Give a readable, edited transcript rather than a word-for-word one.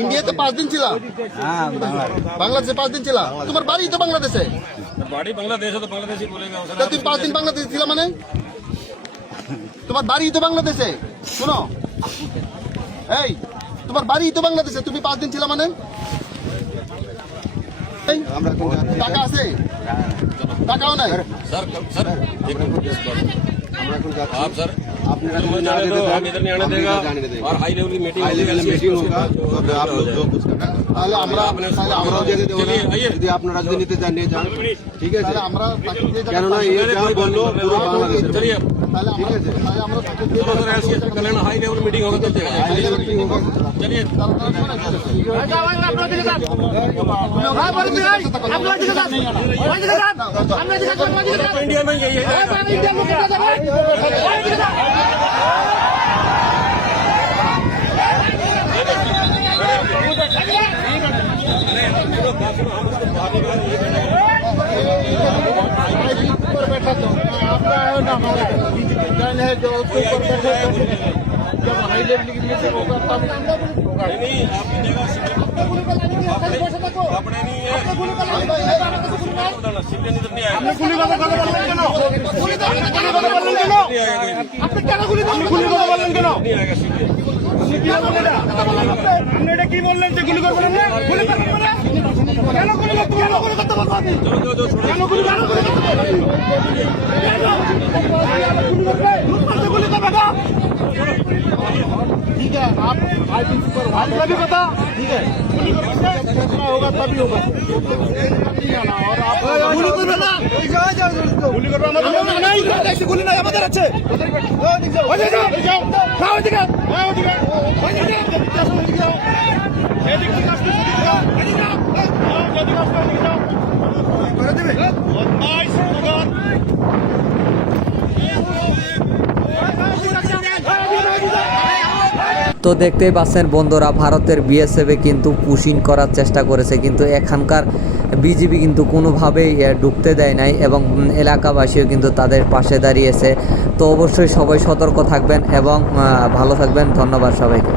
ইন্ডিয়াতে 5 দিন ছিল, বাংলাদেশে 5 দিন ছিল। তোমার বাড়ি তো বাংলাদেশে? বাড়ি বাংলাদেশে, তো বাংলাদেশি বলেগা। তুমি 5 দিন বাংলাদেশে ছিল মানে? তোমার বাড়ি তো বাংলাদেশে। শোনো, এই তোমার বাড়ি তো বাংলাদেশে, তুমি 5 দিন ছিল মানে? টাকা আছে? টাকাও নাই। सर सर आप सर आपने हम इधर नहीं आने देगा और हाई लेवल की मीटिंग होगा। आप लोग जो कुछ करना যদি আপনারা রাজনীতিতে জানিয়ে যান, ঠিক আছে? কেননা এই যা বললো পুরো বাংলাদেশের, ঠিক আছে? हाई लेवल मीटिंग होगा, चलिए इंडिया में यही है। जो उसके ऊपर बैठे जब हाई लेवल की मीटिंग होगा तब होगा। अपने नहीं है, हमने गुली का কথা বললেন কেন? গুলি কথা বললেন কেন? আপনি কেন গুলি কথা বললেন কেন? আপনি কি বললেন? আপনি এটা কি বললেন যে গুলি কথা বললেন না? গুলি কথা বললেন কেন? গুলি কথা বলবেন আপনি? কেন গুলি কথা বলবেন? गुली का बेटा ठीक है, आप आपका भी पता ठीक है, गुली का फैसला होगा तभी होगा। और आप गुली को बेटा गुली को नहीं ऐसी गुली नहीं আমাদের আছে। ওই যাও যাও যাও ওদিকে যাও ওদিকে ওই যাও এদিক থেকে আসতে যাও এদিকে যাও এদিকে আসতে যাও করে দেবে নাইস গড। তো দেখতেই পাচ্ছেন বন্ধুরা, ভারতের বিএসএফে কিন্তু পুশিং করার চেষ্টা করেছে, কিন্তু এখানকার বিজিবি কিন্তু কোনোভাবেই ঢুকতে দেয় নাই এবং এলাকাবাসীও কিন্তু তাদের পাশে দাঁড়িয়েছে। তো অবশ্যই সবাই সতর্ক থাকবেন এবং ভালো থাকবেন। ধন্যবাদ সবাইকে।